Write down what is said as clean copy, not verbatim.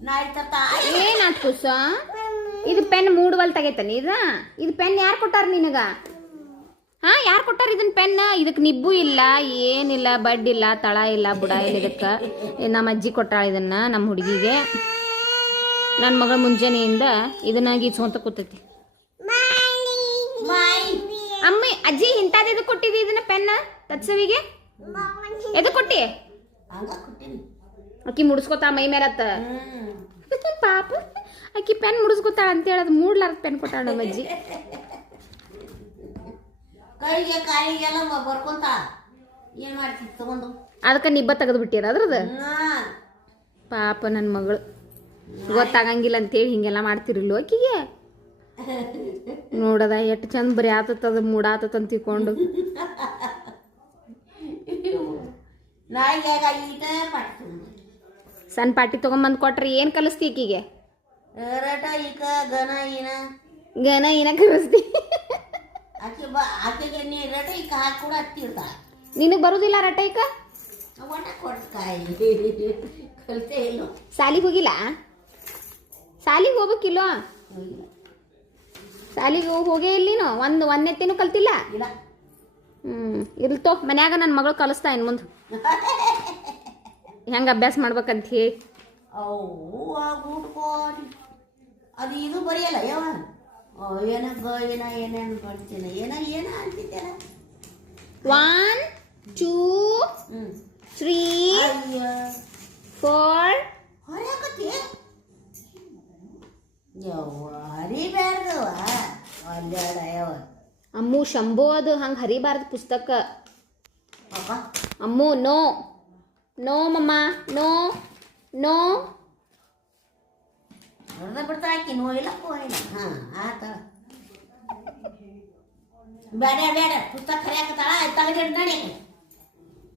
ಏನಾತ್ ಕುಸ ಇದು ಪೆನ್ ಮೂಡುವಲ್ ತಗೈತಾನ ಇದು ಪೆನ್ ಯಾರು ಕೊಟ್ಟಾರ ನಿನಗ ಹಾ ಯಾರು ಕೊಟ್ಟಾರ ಇದನ್ನ ಪೆನ್ ಇದಕ್ಕೆ ನಿಬ್ಬು ಇಲ್ಲ ಏನಿಲ್ಲ ಬಡ್ ಇಲ್ಲ ತಳ ಇಲ್ಲ ಬುಡ ಇಲ್ಲ ಇದಕ್ಕೆ ನಮ್ಮ ಅಜ್ಜಿ ಕೊಟ್ಟಾಳ ಇದನ್ನ ನಮ್ಮ ಹುಡುಗಿಗೆ ನನ್ನ ಮಗಳ ಮುಂಜಾನೆಯಿಂದ ಇದನ್ನಾಗಿ ಸೋಂತ ಕೂತೈತಿ ಅಮ್ಮಿ ಅಜ್ಜಿ ಇಂಥದ್ದು ಎದಕ್ಕೆ ಕೊಟ್ಟಿದ್ದಿ ಇದನ್ನ ಪೆನ್ ತತ್ಸವಿಗೆ ಎದಕ್ಕೆ ಕೊಟ್ಟಿ ಅಕ್ಕಿ ಮುಡಿಸ್ಕೊತಾ ಮೈ ಮೇಲತ್ತ ಪಾಪ ಅಕ್ಕಿ ಪೆನ್ ಮುಡಿಸ್ಕೊತಾಳ ಅಂತ ಹೇಳೋದು ಮೂಡ್ಲಾರ್ದ ಪೆನ್ ಕೊಟ್ಟಾಳ ನಮ್ಮ ಅಜ್ಜಿ ಕೈಗೆ ಕಾಲಿಗೆಲ್ಲ ಬರ್ಕೊಂತ ಏನ್ ಮಾಡ್ತಿತ್ತು ತಗೊಂಡು ಅದಕ್ಕೆ ನಿಬ್ಬ ತೆಗೆದು ಬಿಟ್ಟಿರ ಅದ್ರದ್ದು ಪಾಪ ನನ್ನ ಮಗಳು ಗೊತ್ತಾಗಂಗಿಲ್ಲ ಅಂತೇಳಿ ಹಿಂಗೆಲ್ಲ ಮಾಡ್ತಿರಲ್ಲ ಆಕಿಗೆ ನೋಡದ ಎಷ್ಟು ಚಂದ ಬರೀ ಆತದ ಮೂಡಾತಂತ ತಿಳ್ಕೊಂಡು ಸಣ್ಣ ಪಾಟಿ ತಗೊಂಬಂದು ಕೊಟ್ರಿ ಏನು ಕಲಿಸ್ತಿ ಈಕಿಗೆ ಗನ ಏನ ಕಲಿಸ್ತಿ ನಿನಗೆ ಬರುದಿಲ್ಲ ರಟೈಕ ಸಾಲಿಗೆ ಹೋಗಿಲ್ಲ ಸಾಲಿಗೆ ಹೋಗ್ಬೇಕಿಲ್ಲ ಸಾಲಿಗೆ ಹೋಗೇ ಇಲ್ಲಿನೋ ಒಂದೆತ್ತೇನು ಕಲ್ತಿಲ್ಲ ಇರ್ಲ್ತೋ ಮನ್ಯಾಗ ನನ್ನ ಮಗಳು ಕಲಿಸ್ತಾ ಇನ್ನು ಮುಂದೆ ಹೆಂಗೆ ಅಭ್ಯಾಸ ಮಾಡ್ಬೇಕಂತ ಹೇಳಿ ಅದು ಇದು ಬರೆಯಲ್ಲ ಯಾವ ಏನ ಏನೇನು ಬರ್ತೀನಿ ಏನ ಅಂತಿದ್ದಲ್ಲ 1 2 3 4 ಹೊರಕತ್ತಿ ಹರಿಬ್ಯಾರ್ದವ ಅಲ್ಲಾಡ ಯಾವ ಅಮ್ಮು ಶಂಭೋ ಅದು ಹಂಗೆ ಹರಿಬಾರ್ದು ಪುಸ್ತಕ ಅಮ್ಮು ನೋ ನೋ ಮಮ್ಮ ನೋ ನೋ ಹೊಡೆದ ಬಿಡ್ತಾ ಹಾಕಿ ನೋಡಿಲ್ಲ ಹೋಗಿಲ್ಲ ಹಾಂ ಆತ ಬೇಡ ಪುಸ್ತಕ ಹರಿಯಾಕತ್ತಾಳ ತೆಗೆದಿಟ್ಟು ನಡಿ